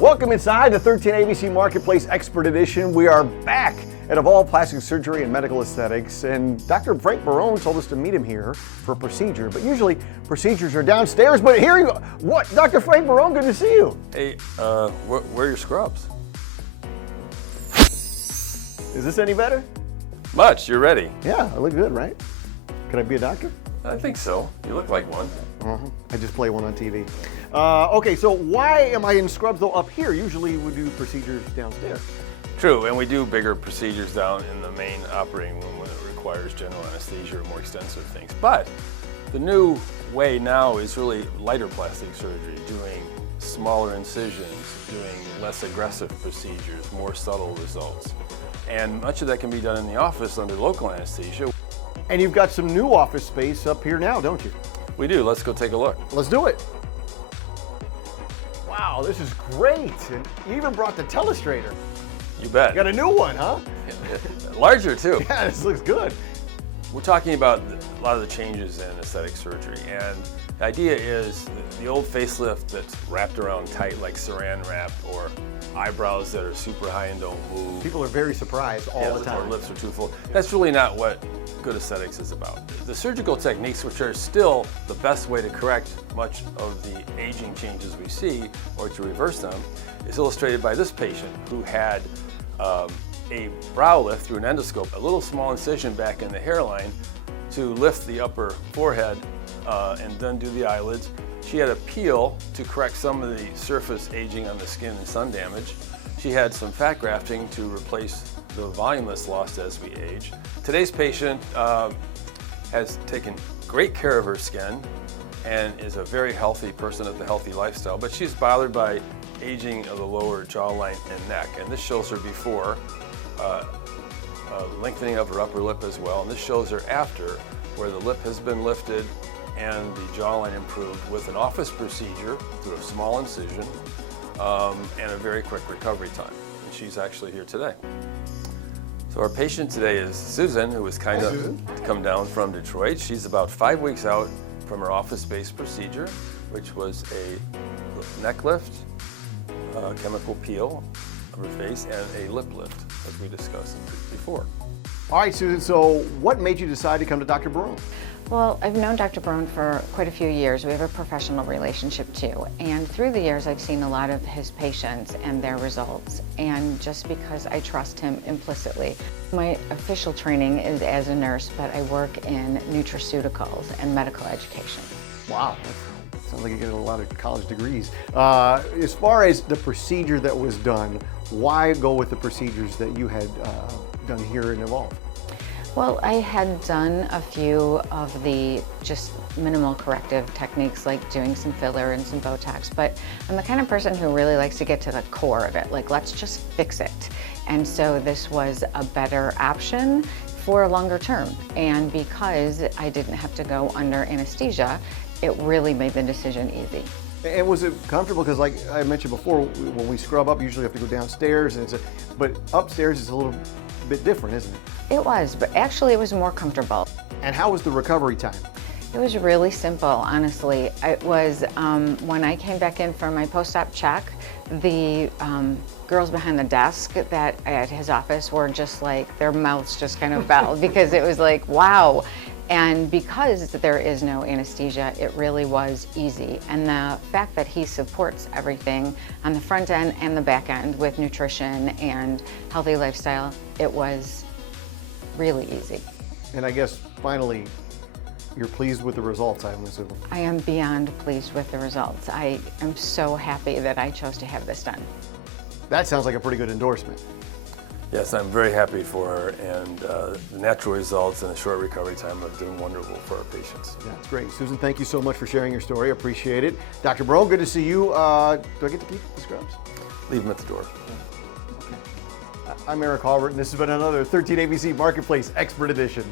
Welcome inside the 13 ABC Marketplace Expert Edition. We are back at Evolv Plastic Surgery and Medical Aesthetics, and Dr. Frank Barone told us to meet him here for a procedure, but usually procedures are downstairs, but here you go. What? Dr. Frank Barone, good to see you. Hey, where are your scrubs? Is this any better? Much, you're ready. Yeah, I look good, right? Can I be a doctor? I think so. You look like one. I just play one on TV. Okay, so why am I in scrubs though up here? Usually we do procedures downstairs. True, and we do bigger procedures down in the main operating room when it requires general anesthesia or more extensive things. But the new way now is really lighter plastic surgery, doing smaller incisions, doing less aggressive procedures, more subtle results. And much of that can be done in the office under local anesthesia. And you've got some new office space up here now, don't you? We do. Let's go take a look. Let's do it. Wow, this is great. And you even brought the telestrator. You bet. You got a new one, huh? Larger too. Yeah, this looks good. We're talking about a lot of the changes in aesthetic surgery, and the idea is the old facelift that's wrapped around tight like saran wrap, or eyebrows that are super high and don't move. People are very surprised all the time. Or lips are too full. That's really not what good aesthetics is about. The surgical techniques, which are still the best way to correct much of the aging changes we see, or to reverse them, is illustrated by this patient who had a brow lift through an endoscope, a little small incision back in the hairline to lift the upper forehead and then do the eyelids. She had a peel to correct some of the surface aging on the skin and sun damage. She had some fat grafting to replace the volume that's lost as we age. Today's patient has taken great care of her skin and is a very healthy person with a healthy lifestyle, but she's bothered by aging of the lower jawline and neck. And this shows her before, lengthening of her upper lip as well. And this shows her after, where the lip has been lifted and the jawline improved with an office procedure through a small incision and a very quick recovery time. And she's actually here today. So our patient today is Susan, who was kind enough to come down from Detroit. She's about 5 weeks out from her office-based procedure, which was a neck lift, chemical peel of her face, and a lip lift, as we discussed before. All right, Susan, so what made you decide to come to Dr. Barone? Well, I've known Dr. Barone for quite a few years. We have a professional relationship too. And through the years, I've seen a lot of his patients and their results. And just because I trust him implicitly. My official training is as a nurse, but I work in nutraceuticals and medical education. Wow, that sounds like you get a lot of college degrees. As far as the procedure that was done, why go with the procedures that you had done here in Evolv? Well, I had done a few of the just minimal corrective techniques, like doing some filler and some Botox, but I'm the kind of person who really likes to get to the core of it, like let's just fix it. And so this was a better option for a longer term. And because I didn't have to go under anesthesia, it really made the decision easy. And was it comfortable? Because like I mentioned before, when we scrub up, usually have to go downstairs, and but upstairs is a little bit different, isn't it? It was, but actually it was more comfortable. And how was the recovery time? It was really simple, honestly. It was when I came back in for my post-op check, the girls behind the desk that at his office were just like, their mouths just kind of fell because it was like, wow. And because there is no anesthesia, it really was easy. And the fact that he supports everything on the front end and the back end with nutrition and healthy lifestyle, it was really easy. And I guess finally, you're pleased with the results, I'm assuming. I am beyond pleased with the results. I am so happy that I chose to have this done. That sounds like a pretty good endorsement. Yes, I'm very happy for her, and the natural results and the short recovery time are doing wonderful for our patients. Yeah, that's great. Susan, thank you so much for sharing your story. I appreciate it. Dr. Barone, good to see you. Do I get to keep the scrubs? Leave them at the door. Okay. I'm Eric Halbert, and this has been another 13 ABC Marketplace Expert Edition.